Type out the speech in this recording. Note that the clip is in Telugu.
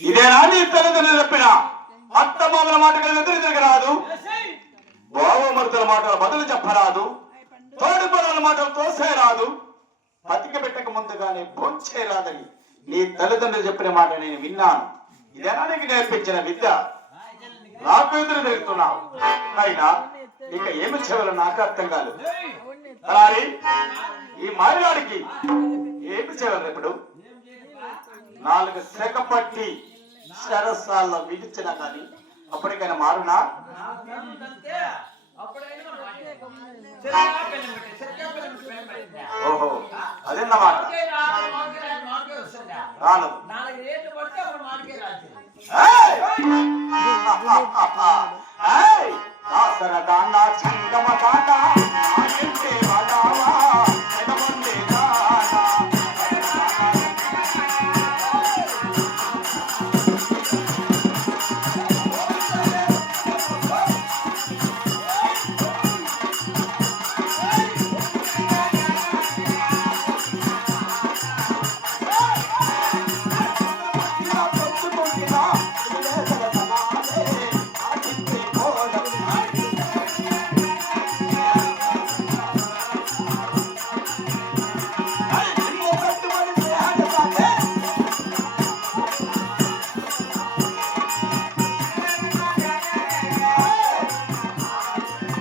ఇదేనా నీ తల్లిదండ్రులు చెప్పిన? అత్త బాబుల మాటలు ఎదురు తిరగరాదు. బావమరుతుల మాటలు బదులు చెప్పరాదు. తోడి పదాల మాటలు తోసేరాదు. బతిక పెట్టక ముందుగానే భోంచేరాదని నీ తల్లిదండ్రులు చెప్పిన మాట నేను విన్నాను. ఇదేనా నీకు నేర్పించిన విద్య? నాకు ఎదురు తిరుగుతున్నావు. అయినా ఇక ఏమి చేయాలో నాకు అర్థం కాదు. అలాగే ఈ మారినాడికి ఏమి చేయాలి ఇప్పుడు? నాలుగు శాఖ పట్టి సరస్సాల్లో విడిచినా కానీ అప్పటికైనా మారునా? ఓహో అదేందన్నమాట? రాను. నాలుగు सरदाना छंद मताना